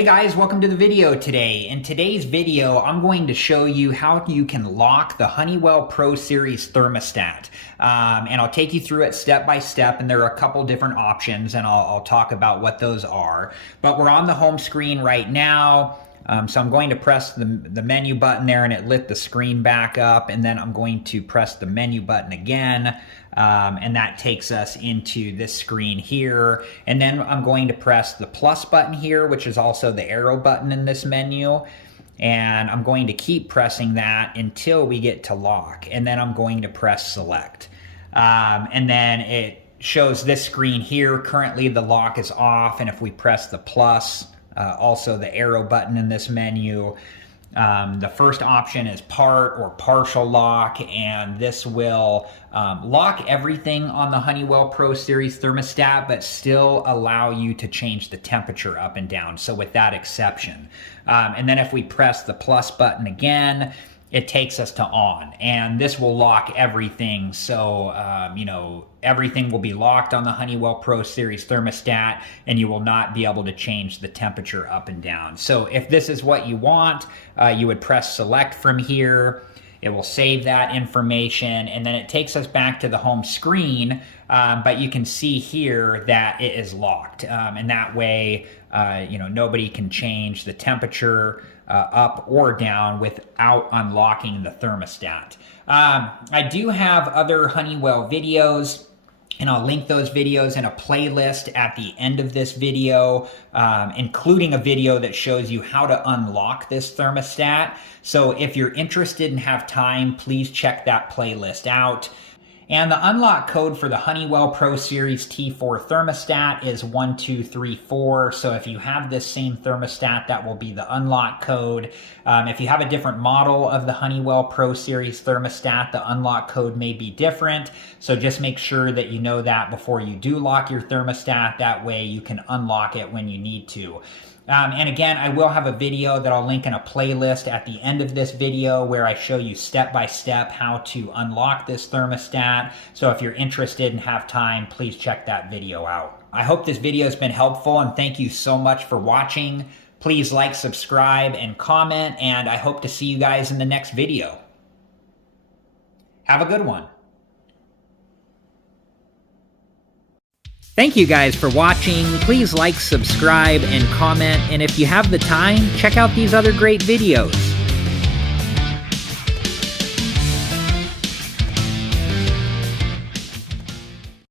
Hey guys, welcome to the video today. In today's video, I'm going to show you how you can lock the Honeywell Pro Series thermostat. And I'll take you through it step by step, and there are a couple different options, and I'll talk about what those are. But we're on the home screen right now. So I'm going to press the menu button there, and it lit the screen back up, and then I'm going to press the menu button again, and that takes us into this screen here. And then I'm going to press the plus button here, which is also the arrow button in this menu, and I'm going to keep pressing that until we get to lock, and then I'm going to press select. And then it shows this screen here. Currently the lock is off, and if we press the plus, also the arrow button in this menu, the first option is part or partial lock, and this will lock everything on the Honeywell Pro Series thermostat, but still allow you to change the temperature up and down, so with that exception. And then if we press the plus button again, it takes us to on, and this will lock everything. So, everything will be locked on the Honeywell Pro Series thermostat, and you will not be able to change the temperature up and down. So if this is what you want, you would press select from here. It will save that information, and then it takes us back to the home screen, but you can see here that it is locked. And that way, nobody can change the temperature up or down without unlocking the thermostat. I do have other Honeywell videos, and I'll link those videos in a playlist at the end of this video, including a video that shows you how to unlock this thermostat. So if you're interested and have time, please check that playlist out. And the unlock code for the Honeywell Pro Series T4 thermostat is 1234. So if you have this same thermostat, that will be the unlock code. If you have a different model of the Honeywell Pro Series thermostat, the unlock code may be different. So just make sure that you know that before you do lock your thermostat. That way you can unlock it when you need to. And again, I will have a video that I'll link in a playlist at the end of this video where I show you step by step how to unlock this thermostat. So if you're interested and have time, please check that video out. I hope this video has been helpful, and thank you so much for watching. Please like, subscribe, and comment, and I hope to see you guys in the next video. Have a good one. Thank you guys for watching. Please like, subscribe, and comment. And if you have the time, check out these other great videos.